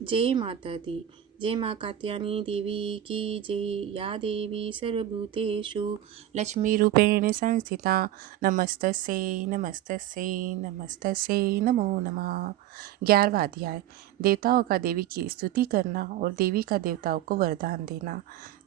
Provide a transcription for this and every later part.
जय माता दी। जय माँ कात्यायनी देवी की जय। या देवी सर्वभूतेषु लक्ष्मीरूपेण संस्थिता नमस्तस्यै नमस्तस्यै नमस्तस्यै नमो नमः। 11वां अध्याय। देवताओं का देवी की स्तुति करना और देवी का देवताओं को वरदान देना।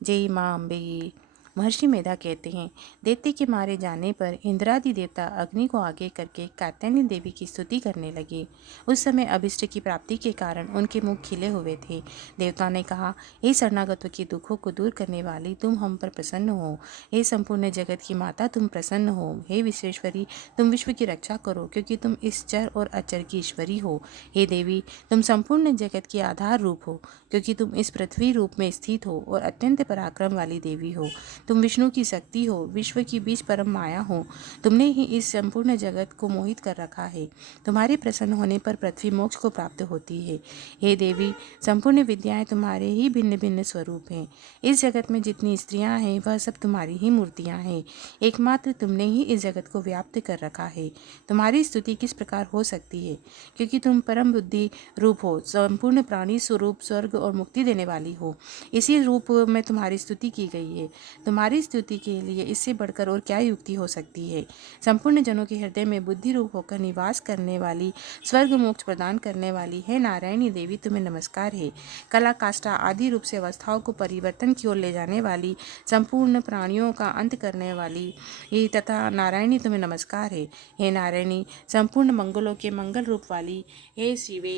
जय माँ अम्बे। महर्षि मेधा कहते हैं, दैत्य के मारे जाने पर इंद्रादि देवता अग्नि को आगे करके कात्यायनी देवी की स्तुति करने लगे। उस समय अभिष्ट की प्राप्ति के कारण उनके मुख खिले हुए थे। देवता ने कहा, हे शरणागतों के दुखों को दूर करने वाली, तुम हम पर प्रसन्न हो। हे संपूर्ण जगत की माता, तुम प्रसन्न हो। हे विश्वेश्वरी, तुम विश्व की रक्षा करो, क्योंकि तुम इस चर और अचर की ईश्वरी हो। हे देवी, तुम संपूर्ण जगत की आधार रूप हो, क्योंकि तुम इस पृथ्वी रूप में स्थित हो और अत्यंत पराक्रम वाली देवी हो। तुम विष्णु की शक्ति हो, विश्व की बीच परम माया हो। तुमने ही इस संपूर्ण जगत को मोहित कर रखा है। तुम्हारे प्रसन्न होने पर पृथ्वी मोक्ष को प्राप्त होती है। हे देवी, संपूर्ण विद्याएं तुम्हारे ही भिन्न भिन्न स्वरूप हैं। इस जगत में जितनी स्त्रियां हैं वह सब तुम्हारी ही मूर्तियां हैं। एकमात्र तुमने ही इस जगत को व्याप्त कर रखा है। तुम्हारी स्तुति किस प्रकार हो सकती है, क्योंकि तुम परम बुद्धि रूप हो, संपूर्ण प्राणी स्वरूप, स्वर्ग और मुक्ति देने वाली हो। इसी रूप में तुम्हारी स्तुति की गई है। तुम्हारी स्तुति के लिए इससे बढ़कर और क्या युक्ति हो सकती है। संपूर्ण जनों के हृदय में बुद्धि रूप होकर निवास करने वाली, स्वर्ग मोक्ष प्रदान करने वाली है नारायणी देवी, तुम्हें नमस्कार है। कला काष्ठा आदि रूप से अवस्थाओं को परिवर्तन की ओर ले जाने वाली, संपूर्ण प्राणियों का अंत करने वाली ये तथा नारायणी, तुम्हें नमस्कार है। हे नारायणी, संपूर्ण मंगलों के मंगल रूप वाली, हे शिवे,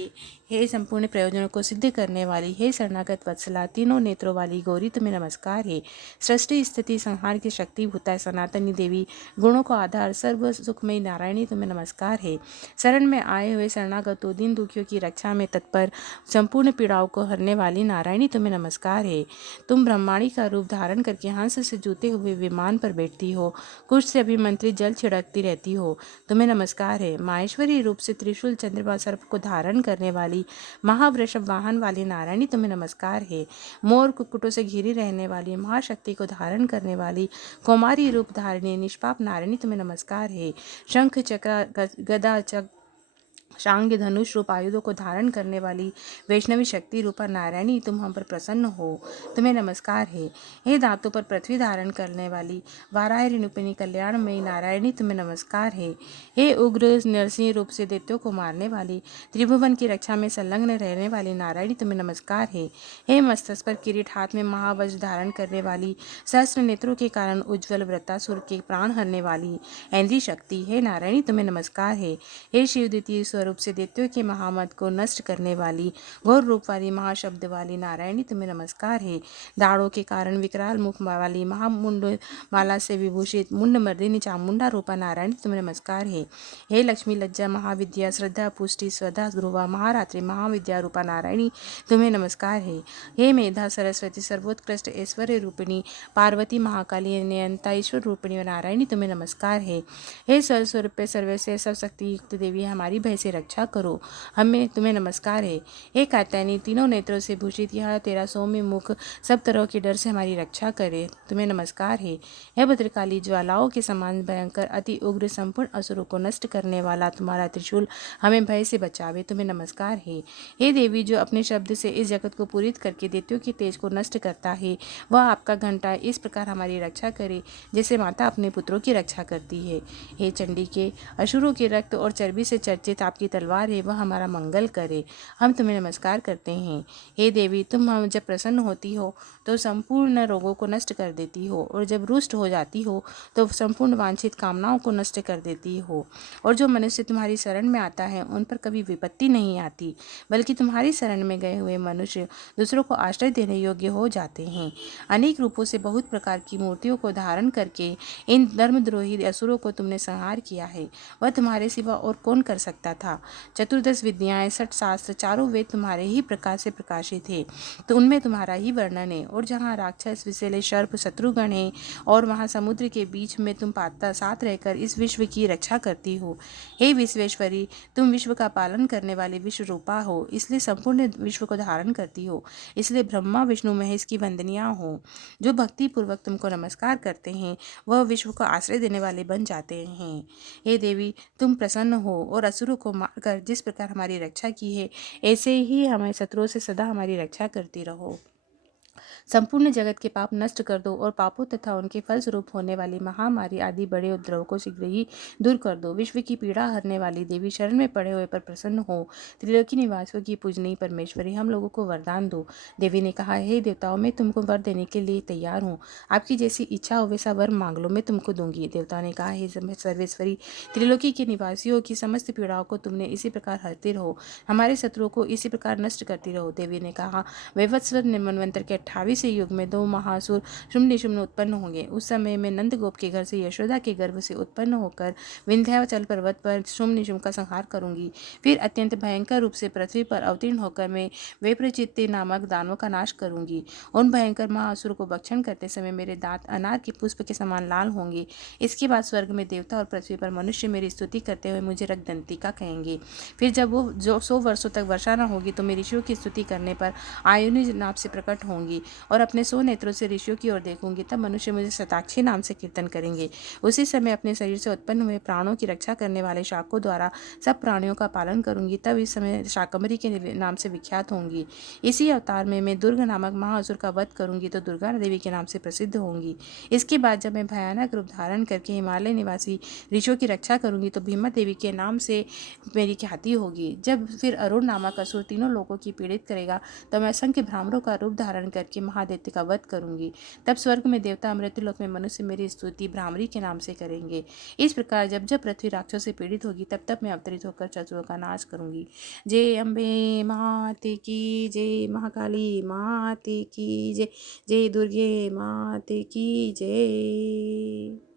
हे संपूर्ण प्रयोजनों को सिद्ध करने वाली, हे शरणागत वत्सला, तीनों नेत्रों वाली गौरी, तुम्हें नमस्कार है। सृष्टि स्थिति संहार की शक्ति भूता सनातनी देवी, गुणों को आधार सर्व सुखमयी नारायणी, तुम्हें नमस्कार है। शरण में आए हुए शरणागतों, दीन दुखियों की रक्षा में तत्पर, संपूर्ण पीड़ाओं को हरने वाली नारायणी, तुम्हें नमस्कार है। तुम ब्रह्माणी का रूप धारण करके हंस से जूते हुए विमान पर बैठती हो, कुश से अभिमंत्रित जल छिड़कती रहती हो, तुम्हें नमस्कार है। माहेश्वरी रूप से त्रिशूल चंद्रमा सर्प को धारण करने वाली, महावृषभ वाहन वाली नारायणी, तुम्हें नमस्कार है। मोर कुक्कुटों से घिरी रहने वाली, महाशक्ति को धारण करने वाली, कौमारी रूप धारिणी निष्पाप नारायणी, तुम्हें नमस्कार है। शंख चक्र गदा शांग धनुष रूप आयुधों को धारण करने वाली, वैष्णवी शक्ति रूपा नारायणी, तुम हम पर प्रसन्न हो, तुम्हें नमस्कार है। हे दांतों पर पृथ्वी धारण करने वाली, वाराह रिनुपिनी कल्याणमयी नारायणी, तुम्हें नमस्कार है। हे उग्र नरसिंह रूप से दैत्यों को मारने वाली, त्रिभुवन की रक्षा में संलग्न रहने वाली नारायणी, तुम्हें नमस्कार है। हे मस्तक पर किरीट, हाथ में महावज्र धारण करने वाली, सहस्त्र नेत्रों के कारण उज्ज्वल वृत्तासुर के प्राण हरने वाली ऐन्द्री शक्ति, हे नारायणी, तुम्हें नमस्कार है। हे शिव द्वितीय स्वरूप से दैत्यों के महामद को नष्ट करने वाली, घोर रूप वाली, महाशब्द वाली नारायणी, तुम्हें नमस्कार है। दाढ़ों के कारण विकराल मुख वाली, महामुंड माला से विभूषित मुंड मर्दिनी चामुंडा रूपा नारायणी, तुम्हें नमस्कार है। हे लक्ष्मी लज्जा महाविद्या श्रद्धा पुष्टि स्वधा ध्रुवा महारात्रि महाविद्या रूपा नारायणी, तुम्हें नमस्कार है। हे मेधा सरस्वती सर्वोत्कृष्ट ऐश्वर्य रूपिणी पार्वती महाकाली नियंता ईश्वर रूपिणी नारायणी, तुम्हें नमस्कार है। हे सर्वस्वरूप सर्वस्य सब शक्ति युक्त देवी, हमारी भय से रक्षा करो, हमें तुम्हें नमस्कार है। हे कात्यायनी, तीनों नेत्रों से भूषित यह तेरा सौम्य मुख सब तरह के डर से हमारी रक्षा करे, तुम्हें नमस्कार है। हे भद्रकाली, ज्वालाओं के समान भयंकर अति उग्र संपूर्ण असुरों को नष्ट करने वाला तुम्हारा त्रिशूल हमें भय से बचावे, तुम्हें नमस्कार है। हे देवी, जो अपने शब्द से इस जगत को पूरित करके दैत्यों के तेज को नष्ट करता है, वह आपका घंटा इस प्रकार हमारी रक्षा करे जैसे माता अपने पुत्रों की रक्षा करती है। हे चंडी के, असुरों के रक्त और चर्बी से चर्चित आपकी तलवार है, वह हमारा मंगल करे, हम तुम्हें नमस्कार करते हैं। हे देवी, तुम हम जब प्रसन्न होती हो तो संपूर्ण रोगों को नष्ट कर देती हो, और जब रुष्ट हो जाती हो तो संपूर्ण वांछित कामनाओं को नष्ट कर देती हो। और जो मनुष्य तुम्हारी शरण में आता है उन पर कभी विपत्ति नहीं आती, बल्कि तुम्हारी शरण में गए हुए मनुष्य दूसरों को आश्रय देने योग्य हो जाते हैं। अनेक रूपों से बहुत प्रकार की मूर्तियों को धारण करके इन धर्मद्रोही असुरों को तुमने संहार किया है, वह तुम्हारे सिवा और कौन कर सकता था। चतुर्दश विद्याएं, 60 शास्त्र, चारों वेद तुम्हारे ही प्रकाश से प्रकाशित है, तो उनमें तुम्हारा ही वर्णन है। और जहाँ राक्षस विषैले सर्प शत्रुगण है, और वहाँ समुद्र के बीच में तुम पाता साथ रहकर इस विश्व की रक्षा करती हो। हे विश्वेश्वरी, तुम विश्व का पालन करने वाली विश्व रूपा हो, इसलिए संपूर्ण विश्व को धारण करती हो, इसलिए ब्रह्मा विष्णु महेश की वंदनिया हो। जो भक्ति पूर्वक तुमको नमस्कार करते हैं वह विश्व को आश्रय देने वाले बन जाते हैं। हे देवी, तुम प्रसन्न हो और असुरों को मार कर जिस प्रकार हमारी रक्षा की है, ऐसे ही हमारे शत्रुओं से सदा हमारी रक्षा करती रहो। संपूर्ण जगत के पाप नष्ट कर दो और पापों तथा उनके फलस्वरूप होने वाली महामारी आदि बड़े उपद्रव को शीघ्र ही दूर कर दो। विश्व की पीड़ा हरने वाली देवी, शरण में पड़े हुए पर प्रसन्न हो। त्रिलोकी निवासियों की पूजनीय परमेश्वरी, हम लोगों को वरदान दो। देवी ने कहा, हे देवताओं, मैं तुमको वर देने के लिए तैयार हूँ। आपकी जैसी इच्छा हो वैसा वर मांग लो, मैं तुमको दूंगी। देवताओं ने कहा, हे सर्वेश्वरी, त्रिलोकी के निवासियों की समस्त पीड़ाओं को तुमने इसी प्रकार हरती रहो, हमारे शत्रुओं को इसी प्रकार नष्ट करती रहो। देवी ने कहा, वैवस्वत मनवंतर के 28वें युग में 2 महासुर शुम्भ निशुम्भ उत्पन्न होंगे। उस समय में नंदगोप के घर से यशोदा के गर्भ से उत्पन्न होकर विंध्याचल पर्वत पर शुम्भ निशुम्भ का संहार करूंगी। फिर अत्यंत भयंकर रूप से पृथ्वी पर अवतीर्ण होकर मैं विप्रचित्ति नामक दानवों का नाश करूंगी। उन भयंकर महासुर को भक्षण करते समय मेरे दांत अनार के पुष्प के समान लाल होंगे। इसके बाद स्वर्ग में देवता और पृथ्वी पर मनुष्य मेरी स्तुति करते हुए मुझे रक्तदंतिका कहेंगे। फिर जब वो जो 100 वर्षों तक वर्षा न होगी तो मैं ऋषियों की स्तुति करने पर आयुनि नाम से प्रकट होंगी और अपने 100 नेत्रों से ऋषियों की ओर देखूंगी। तब मनुष्य मुझे शताक्षी नाम से कीर्तन करेंगे। उसी समय अपने शरीर से उत्पन्न हुए प्राणों की रक्षा करने वाले शाकों द्वारा सब प्राणियों का पालन करूंगी। तब इस समय शाकंभरी के नाम से विख्यात होंगी। इसी अवतार में मैं दुर्ग नामक महाअसुर का वध करूंगी तो दुर्गा देवी के नाम से प्रसिद्ध होंगी। इसके बाद जब मैं भयानक रूप धारण करके हिमालय निवासी ऋषियों की रक्षा करूंगी तो भीमा देवी के नाम से मेरी ख्याति होगी। जब फिर अरुण नामक असुर तीनों लोगों की पीड़ित करेगा तो मैं असंख्य भ्रामरों का रूप धारण करके महादैत्य का वध करूंगी। तब स्वर्ग में देवता, मृत्युलोक में मनुष्य मेरी स्तुति भ्रामरी के नाम से करेंगे। इस प्रकार जब जब पृथ्वी राक्षसों से पीड़ित होगी तब तब मैं अवतरित होकर शत्रुओं का नाश करूंगी। जय अम्बे मात की जय, महाकाली मात की जय, जय दुर्गे मात की जय।